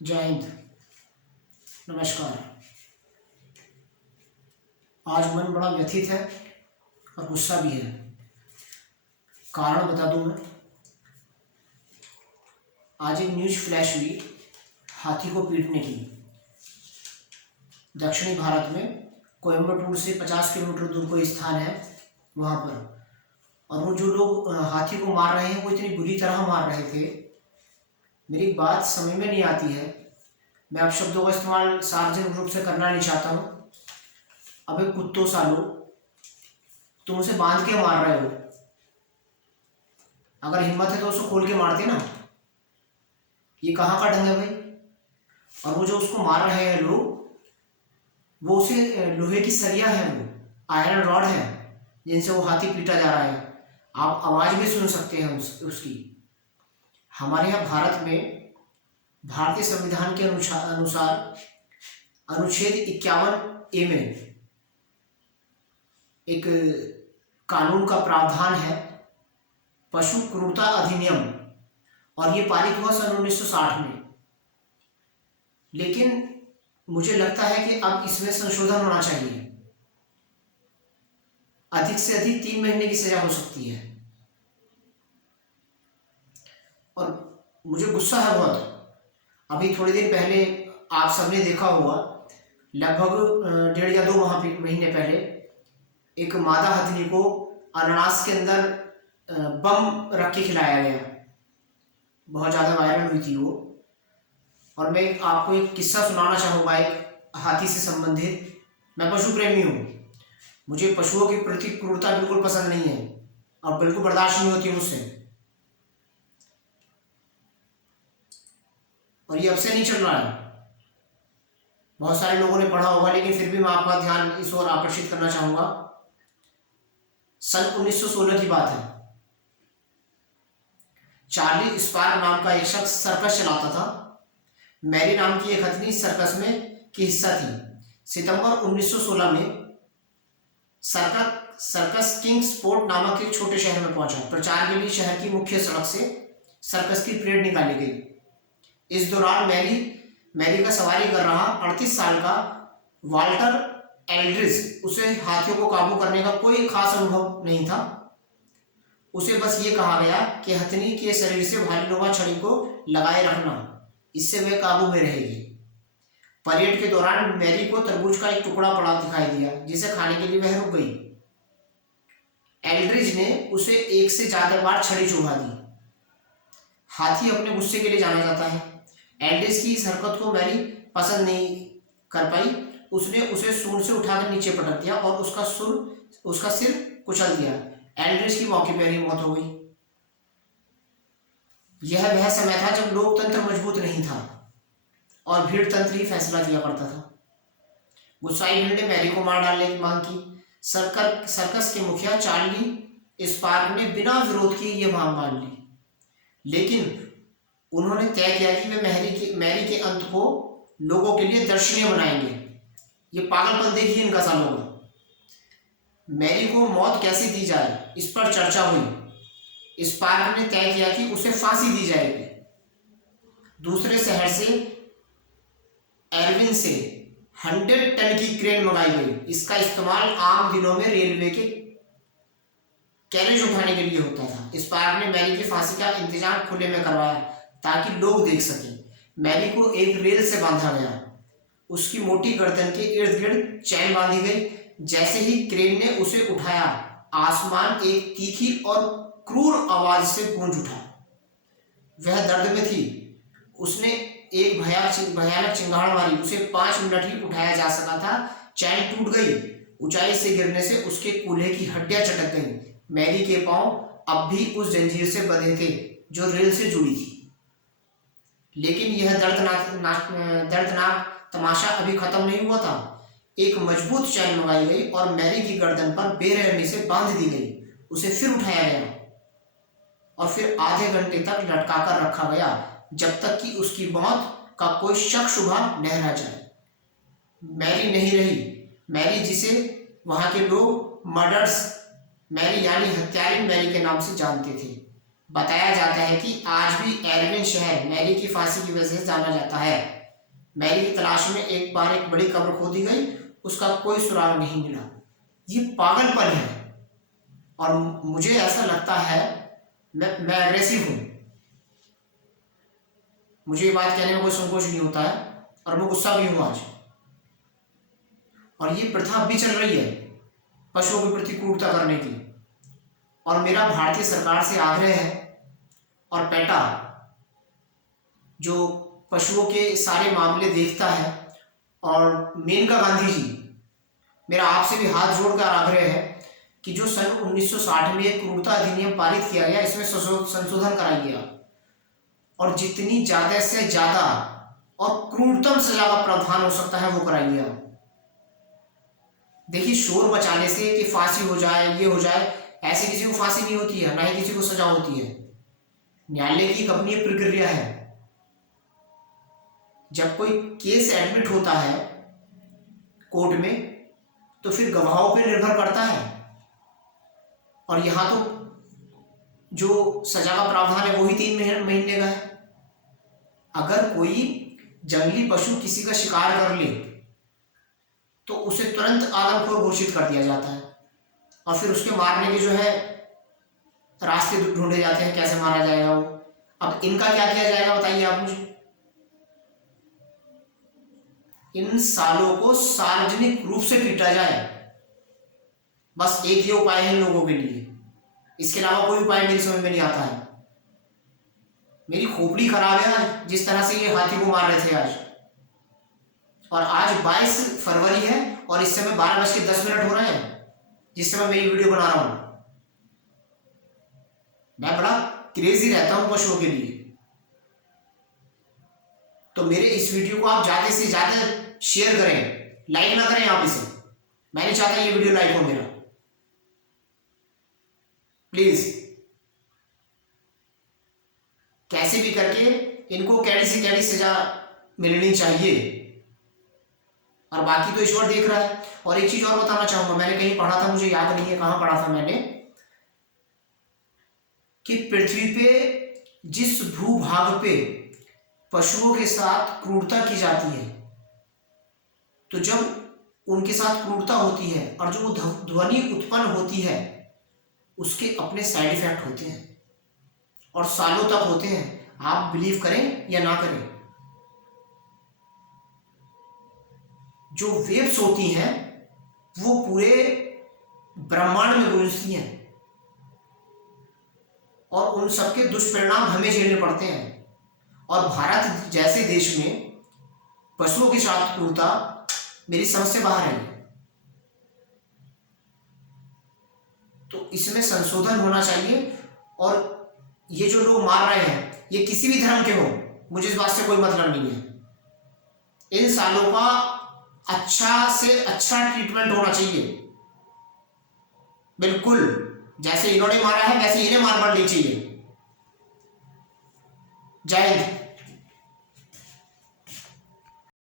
जय हिंद। नमस्कार। आज मन बड़ा व्यथित है और गुस्सा भी है। कारण बता दूं मैं। आज एक न्यूज फ्लैश हुई हाथी को पीटने की। दक्षिणी भारत में कोयम्बटूर से 50 किलोमीटर दूर कोई स्थान है वहाँ पर, और वो जो लोग हाथी को मार रहे हैं वो इतनी बुरी तरह मार रहे थे। मेरी बात समझ में नहीं आती है। मैं अब शब्दों का इस्तेमाल सार्वजनिक रूप से करना नहीं चाहता हूँ। अबे कुत्तों सालो, तुम उसे बांध के मार रहे हो। अगर हिम्मत है तो उसे खोल के मारते ना। ये कहाँ का ढंग है भाई? और वो जो उसको मार रहे हैं लोग, वो उसे लोहे की सरिया है, वो आयरन रॉड है जिनसे वो हाथी पीटा जा रहा है। आप आवाज भी सुन सकते हैं उसकी। हमारे यहाँ भारत में भारतीय संविधान के अनुसार अनुच्छेद 51A में एक कानून का प्रावधान है, पशु क्रूरता अधिनियम, और ये पारित हुआ सन 1960 में। लेकिन मुझे लगता है कि अब इसमें संशोधन होना चाहिए। अधिक से अधिक 3 महीने की सजा हो सकती है। और मुझे गुस्सा है बहुत। अभी थोड़ी देर पहले आप सबने देखा होगा, लगभग 1.5 या 2 महीने पहले एक मादा हथिनी को अनानास के अंदर बम रख के खिलाया गया। बहुत ज़्यादा वायरल हुई थी वो। और मैं आपको एक किस्सा सुनाना चाहूँगा एक हाथी से संबंधित। मैं पशु प्रेमी हूँ। मुझे पशुओं के प्रति क्रूरता बिल्कुल पसंद नहीं है और बिल्कुल बर्दाश्त नहीं होती मुझसे। और ये अब से नहीं चल रहा है। बहुत सारे लोगों ने पढ़ा होगा, लेकिन फिर भी मैं आपका ध्यान इस ओर आकर्षित करना चाहूँगा। सन 1916 की बात है। चार्ली स्पार्क नाम का एक शख्स सर्कस चलाता था। मैरी नाम की एक हथिनी सर्कस में की हिस्सा थी। सितंबर 1916 में सर्कस किंग स्पोर्ट नामक एक छोटे शहर में पहुंचा। प्रचार के लिए शहर की मुख्य सड़क से सर्कस की परेड निकाली गई। इस दौरान मैरी का सवारी कर रहा 38 साल का वाल्टर एल्ड्रिज, उसे हाथियों को काबू करने का कोई खास अनुभव नहीं था। उसे बस ये कहा गया कि हथिनी के शरीर से भालीनुमा छड़ी को लगाए रखना, इससे वह काबू में रहेगी। परेड के दौरान मैरी को तरबूज का एक टुकड़ा पड़ा दिखाई दिया, जिसे खाने के लिए वह रुक गई। एल्ड्रिज ने उसे 1 से ज्यादा बार छड़ी चुभा दी। हाथी अपने गुस्से के लिए जाना जाता है। एल्ड्रिज की इस हरकत को मैरी पसंद नहीं कर पाई। उसने उसे सूंड से उठाकर नीचे पटक दिया और उसका सिर कुचल दिया। एल्ड्रिज की मौके पर ही मौत हो गई। यह वह समय था जब लोकतंत्र मजबूत नहीं था और भीड़ तंत्र ही फैसला किया करता था। गुस्साई भीड़ ने मैरी को मार डालने की मांग की। सर्कस के मुखिया चार्ली स्पार्क ने बिना विरोध किए यह मांग मान ली, लेकिन उन्होंने तय किया कि वे मैरी के अंत को लोगों के लिए दर्शनीय बनाएंगे। ये पागलपन देखिए इनका सालों में। मैरी को मौत कैसे दी जाए, इस पर चर्चा हुई। स्पार्क ने तय किया कि उसे फांसी दी जाएगी। दूसरे शहर से एरविन से 100 टन की क्रेन मंगाई गई। इसका इस्तेमाल आम दिनों में रेलवे के कैरेज उठाने के लिए होता था। स्पार्क ने मैरी की फांसी का इंतजाम खुले में करवाया ताकि लोग देख सकें। मैरी को एक रेल से बांधा गया। उसकी मोटी गर्दन के इर्द गिर्द चैन बांधी गई। जैसे ही क्रेन ने उसे उठाया, आसमान एक तीखी और क्रूर आवाज से गूंज उठा। वह दर्द में थी। उसने एक भयानक चिंगाड़ मारी। उसे 5 मिनट ही उठाया जा सका था। चैन टूट गई। ऊंचाई से गिरने से उसके कूल्हे की हड्डियां चटक गईं। मैरी के पांव अब भी उस जंजीर से बंधे थे जो रेल से जुड़ी थी। लेकिन यह दर्दनाक तमाशा अभी खत्म नहीं हुआ था। एक मजबूत चैन मंगाई गई और मैरी की गर्दन पर बेरहमी से बांध दी गई। उसे फिर उठाया गया और फिर आधे घंटे तक लटकाकर रखा गया, जब तक कि उसकी मौत का कोई शक शुबा न रह जाए। मैरी नहीं रही। मैरी, जिसे वहां के लोग मर्डर्स मैरी यानी हत्यारिन मैरी के नाम से जानते थे, बताया जाता है कि आज भी एरविन शहर मैरी की फांसी की वजह से जाना जाता है। मैरी की तलाश में एक बार एक बड़ी कब्र खोदी गई, उसका कोई सुराग नहीं मिला। ये पागलपन है। और मुझे ऐसा लगता है मैं एग्रेसिव हूं, मुझे ये बात कहने में कोई संकोच नहीं होता है और मैं गुस्सा भी हूं आज। और ये प्रथा अब भी चल रही है पशुओं के प्रति क्रूरता करने की। और मेरा भारतीय सरकार से आग्रह है, और पेटा जो पशुओं के सारे मामले देखता है, और मेनका गांधी जी, मेरा आपसे भी हाथ जोड़कर आग्रह है कि जो सन 1960 में क्रूरता अधिनियम पारित किया गया, इसमें संशोधन कराया गया और जितनी ज्यादा से ज्यादा और क्रूरतम सजा का प्रावधान हो सकता है वो कराया गया। देखिए, शोर मचाने से कि फांसी हो जाए, ये हो जाए, ऐसे किसी को फांसी नहीं होती है, ना ही किसी को सजा होती है। न्यायालय की एक अपनी प्रक्रिया है। जब कोई केस एडमिट होता है कोर्ट में तो फिर गवाहों पर निर्भर करता है, और यहां तो जो सजा का प्रावधान है वो ही 3 महीने का है। अगर कोई जंगली पशु किसी का शिकार कर ले तो उसे तुरंत आदमखोर घोषित कर दिया जाता है, और फिर उसके मारने के जो है रास्ते ढूंढे जाते हैं, कैसे मारा जाएगा वो। अब इनका क्या किया जाएगा बताइए आप मुझे। इन सालों को सार्वजनिक रूप से पीटा जाए, बस एक ही उपाय है इन लोगों के लिए, इसके अलावा कोई उपाय मेरी समझ में नहीं आता है। मेरी खोपड़ी खराब है आज, जिस तरह से ये हाथी को मार रहे थे आज। और आज 22 फरवरी है और इस समय 12:10 हो रहे हैं जिस समय मैं ये वीडियो बना रहा हूं। मैं बड़ा क्रेजी रहता हूं पशुओं के लिए, तो मेरे इस वीडियो को आप ज्यादा से ज्यादा शेयर करें, लाइक ना करें आप इसे। मैं नहीं चाहता ये वीडियो लाइक हो मेरा, प्लीज। कैसे भी करके इनको कैडी से कैडी सजा मिलनी चाहिए, और बाकी तो ईश्वर देख रहा है। और एक चीज और बताना चाहूंगा, मैंने कहीं पढ़ा था, मुझे याद नहीं है कहां पढ़ा था मैंने, कि पृथ्वी पे जिस भूभाग पे पशुओं के साथ क्रूरता की जाती है, तो जब उनके साथ क्रूरता होती है और जो ध्वनि उत्पन्न होती है उसके अपने साइड इफेक्ट होते हैं और सालों तक होते हैं। आप बिलीव करें या ना करें, जो वेव्स होती हैं वो पूरे ब्रह्मांड में गूंजती हैं और उन सबके दुष्परिणाम हमें झेलने पड़ते हैं। और भारत जैसे देश में पशुओं के साथ क्रूरता मेरी समझ से बाहर है, तो इसमें संशोधन होना चाहिए। और ये जो लोग मार रहे हैं ये किसी भी धर्म के हो, मुझे इस बात से कोई मतलब नहीं है। इन सालों का अच्छा से अच्छा ट्रीटमेंट होना चाहिए, बिल्कुल जैसे इन्होंने मारा है वैसे इन्हें मार पड़नी चाहिए। जय हिंद।